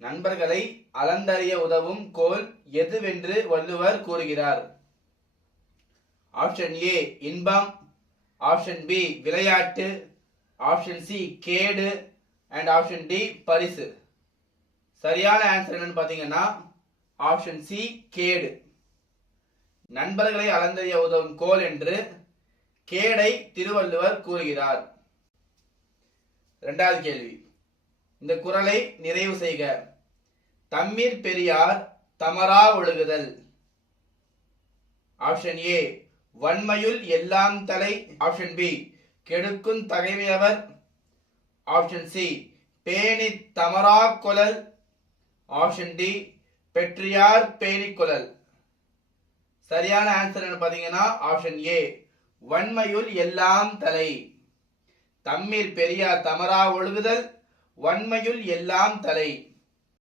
நண்பர்களை அளந்தறிய உதவும் கோல் எதுவென்று வள்ளுவர் கூறுகிறார்? ஆப்ஷன் ஏ இன்பம், ஆப்ஷன் பி விளையாட்டு, ஆப்ஷன் சி கேடு அண்ட் ஆப்ஷன் டி பரிசு. சரியான ஆன்சர் என்னன்னு பாத்தீங்கன்னா ஆப்ஷன் சி கேடு. நண்பர்களை அளந்தறிய உதவும் கோல் என்று கேடை திருவள்ளுவர் கூறுகிறார். இரண்டாவது கேள்வி, இந்த குறளை நிறைவு செய்க. தம்மீர் பெரியார் தமரா ஒழுகுதல். ஆப்ஷன் ஏ வன்மையுள் எல்லாம் தலை, ஆப்ஷன் பி கெடுக்குந் தகைமையவர், ஆப்ஷன் சி பேணி தமரா கொளல், ஆப்ஷன் டி பெற்றியார் பேணி கொளல். சரியான ஆன்சர் என்ன பாத்தீங்கன்னா ஆப்ஷன் ஏ வன்மையுள் எல்லாம் தலை. தம்மீர் பெரியார் தமரா ஒழுகுதல், வன்மையுள் எல்லாம் தலை.